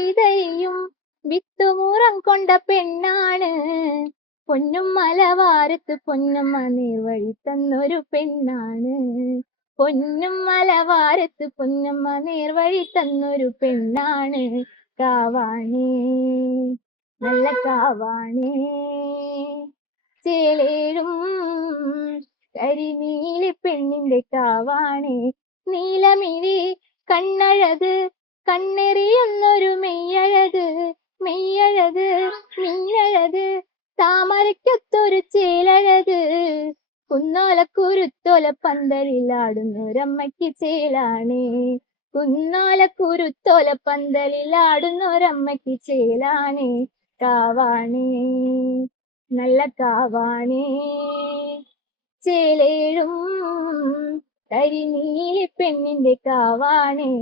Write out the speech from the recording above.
കൊയ്തയും വിത്തുമൂറം കൊണ്ട പെണ്ണാണ്. പൊന്നും മലവാരത്ത് പൊന്നമ്മ നേർവഴി തന്നൊരു പെണ്ണാണ്. പൊന്നും മലവാരത്ത് പൊന്നമ്മ നേർവഴി തന്നൊരു പെണ്ണാണ്. കാവാണേ നല്ല കാവാണേ, ചേലേഴും കരിനീലി പെണ്ണിന്റെ കാവാണേ. നീലമിഴി കണ്ണഴക് കണ്ണെറിയുന്നൊരു മെയ്യഴക്, മെയ്യഴക് മിന്നഴക് താമരയ്ക്കൊത്തൊരു ചേലഴക്. കുന്നോലക്കുരുത്തോല പന്തലിലാടുന്നൊരമ്മയ്ക്ക് ചേലാണേ. കുന്നോലക്കുരുത്തോല പന്തലിലാടുന്നൊരമ്മയ്ക്ക് ചേലാണേ. കാവാണേ നല്ല കാവാണേ, ചേലേഴും കരിനീലി പെണ്ണിന്റെ കാവാണേ.